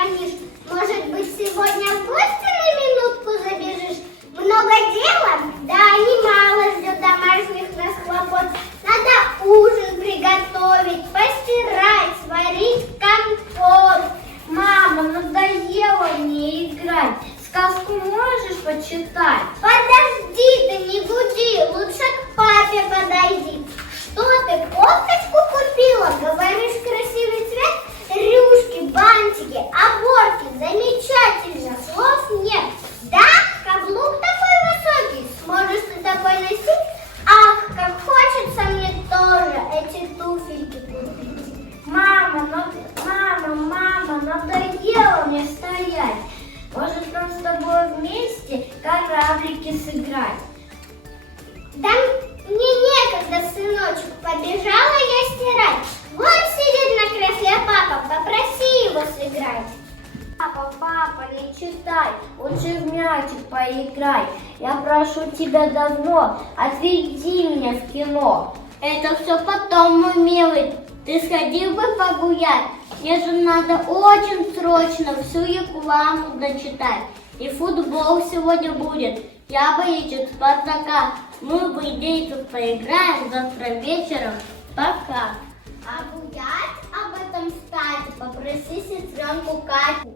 звонишь? Может быть, сегодня в гости на минутку забежишь? Много дела? Да, немало ждет домашних нас хлопот. Надо ужин приготовить, постирать, сварить компот. Мама, надоело мне играть. Сказку можешь почитать? Подожди ты, не гуди, лучше к папе подойди. Что ты, кофточку купила? Говоришь, красивый цвет? Рюшки, бантики, оборки, замечательно, слов нет. Да, каблук такой высокий, сможешь ты такой носить? Ах, как хочется мне тоже эти туфельки купить. Мама, надоело мне стоять. Может, нам с тобой вместе кораблики сыграть? Да мне некогда, сыночек, побежала я стирать. Вон сидит на кресле папа, попроси его сыграть. Папа, не читай, лучше в мячик поиграй. Я прошу тебя давно, отведи меня в кино. Это все потом, мой милый, ты сходил бы погулять? Мне же надо очень срочно всю рекламу дочитать. И футбол сегодня будет. Я болельщик Спартака. Мы в идее тут поиграем завтра вечером. Пока. А гулять об этом, кстати, попроси сестренку Катю.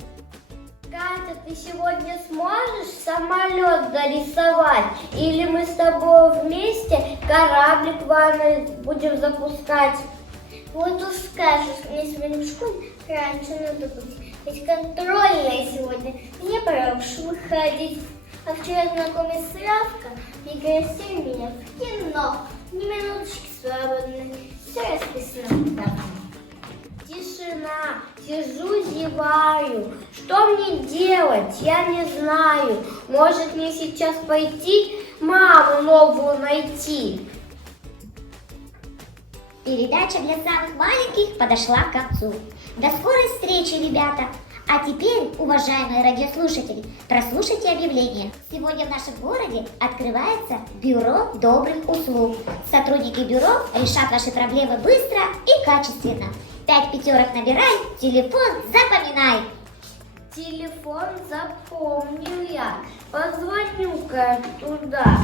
Катя, ты сегодня сможешь самолет дорисовать? Или мы с тобой вместе кораблик в ванной будем запускать? Вот уж скажешь, мне сегодня в школе раньше надо быть. Ведь контрольная сегодня. Мне пора уж выходить. А вчера знакомый Славка пригласил меня в кино. Ни минуточки свободной. Все расписано. Да. Тишина, сижу, зеваю. Что мне делать? Я не знаю. Может, мне сейчас пойти маму новую найти? Передача для самых маленьких подошла к концу. До скорой встречи, ребята! А теперь, уважаемые радиослушатели, прослушайте объявление. Сегодня в нашем городе открывается Бюро добрых услуг. Сотрудники бюро решат ваши проблемы быстро и качественно. 5 пятерок набирай, телефон запоминай. Телефон запомню я. Позвоню-ка туда.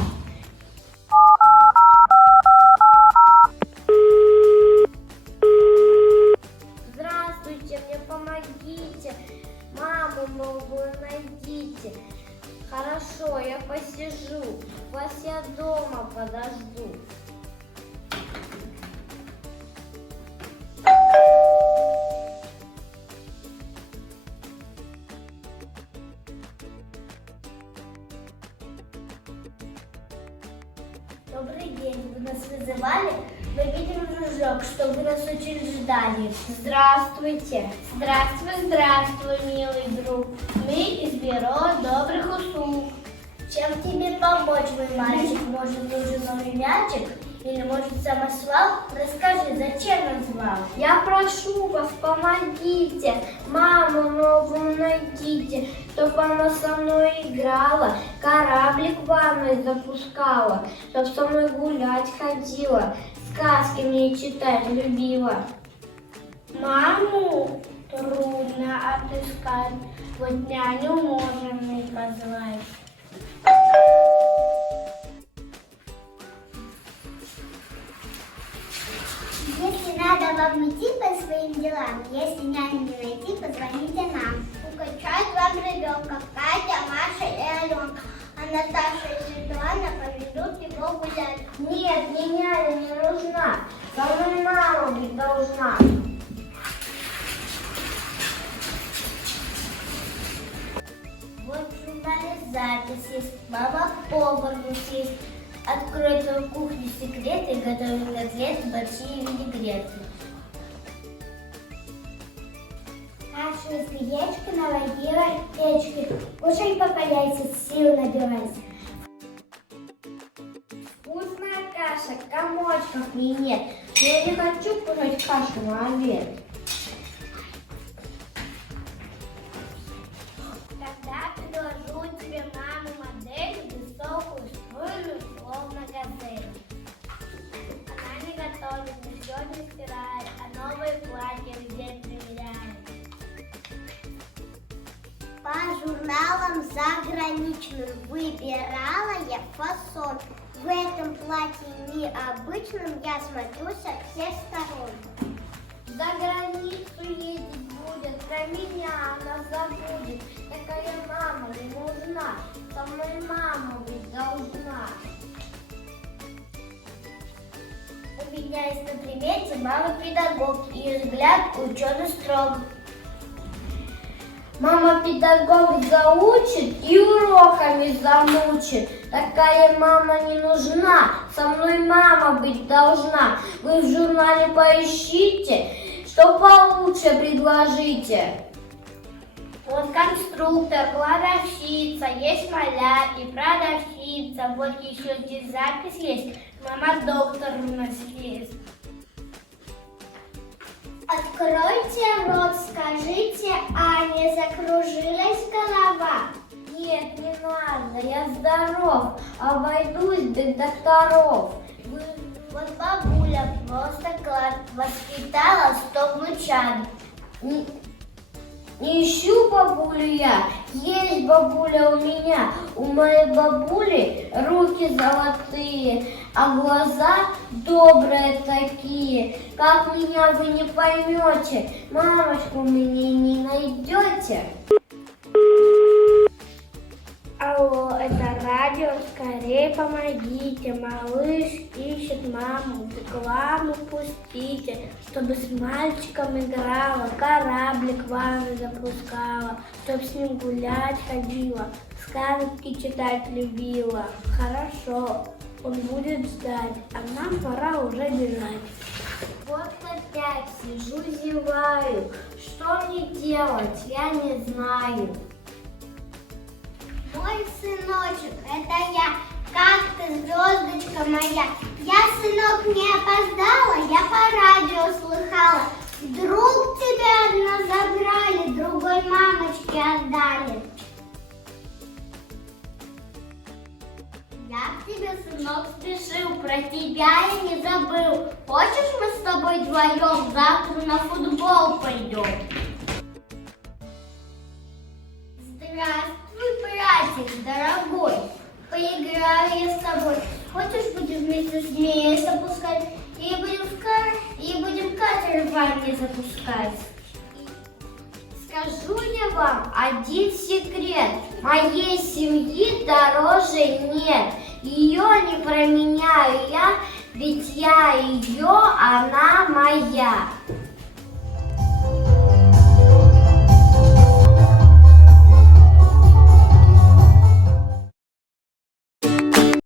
Здравствуйте, мне помогите. Маму новую найдите. Хорошо, я посижу. Вас я дома подожду. Добрый день, вы нас вызывали? Мы видим жужжок, что вы нас очень ждали. Здравствуйте. Здравствуй, милый друг. Мы из бюро добрых услуг. Чем тебе помочь, мой мальчик? Может, нужен новый мячик? Или, может, самосвал? Расскажи, зачем назвал? Я прошу вас, помогите. Маму новую найдите, чтобы она со мной играла, кораблик в ванной запускала, чтобы со мной гулять ходила, сказки мне читать любила. Маму трудно отыскать, вот няню можем и позвать. Если надо вам идти по своим делам, если няню не найти, позвоните нам. Укачают вам ребенка Катя, Маша и Аленка. А Наташа и Светлана поведут его гулять. Нет, мне няня не нужна, со мной мама быть должна. Вот в журнале запись есть, мама повар есть. Откройте в кухне секреты, готовим котлеты, большие винегреты. Кашу из гречки наводила печки. Кушай, пока яйца сил набирайся. Вкусная каша, комочков мне нет. Я не хочу кушать кашу на обед. Тогда предложу тебе маму модель высокую, стройную, словно газель. Она не готовит, ничего не стирает, а новые платья везде примеряет. журналам заграничным. Выбирала я фасон. В этом платье необычном я смотрю со всех сторон. За границу ездить будет, про меня она забудет. Такая мама не нужна, со мной мама быть должна. У меня есть на примете мама педагог и взгляд ученый строг. Мама педагог заучит и уроками замучит. Такая мама не нужна, со мной мама быть должна. Вы в журнале поищите, что получше предложите. Вот конструктор, кладовщица, есть маляр и продавщица. Вот еще здесь запись есть, мама доктор у нас есть. Откройте рот, скажите, а не закружилась голова? Нет, не надо, я здоров, обойдусь без докторов. Вот бабуля просто клад воспитала 100 внучат. Не ищу бабулю я, есть бабуля у меня. У моей бабули руки золотые, а глаза добрые такие. Как меня вы не поймете, мамочку мне не найдете. Алло, это радио, скорее помогите. Малыш ищет маму, рекламу пустите, чтобы с мальчиком играла, кораблик в ванну запускала, чтоб с ним гулять ходила, сказки читать любила. Хорошо, он будет ждать, а нам пора уже бежать. Вот опять сижу, зеваю. Что мне делать, я не знаю. Мой сыночек, это я, как ты, звездочка моя. Я, сынок, не опоздала, я по радио слыхала. Вдруг тебя одна забрали, другой мамочке отдали. Я к тебе, сынок, спешил, про тебя я не забыл. Хочешь, мы с тобой вдвоем завтра на футбол пойдем? Здравствуй, братик, дорогой. Поиграю я с тобой. Хочешь, будем вместе змеи запускать? И будем катер в ванне запускать. Скажу я вам один секрет. Моей семьи дороже нет. Ее не променяю я, ведь я ее, она моя.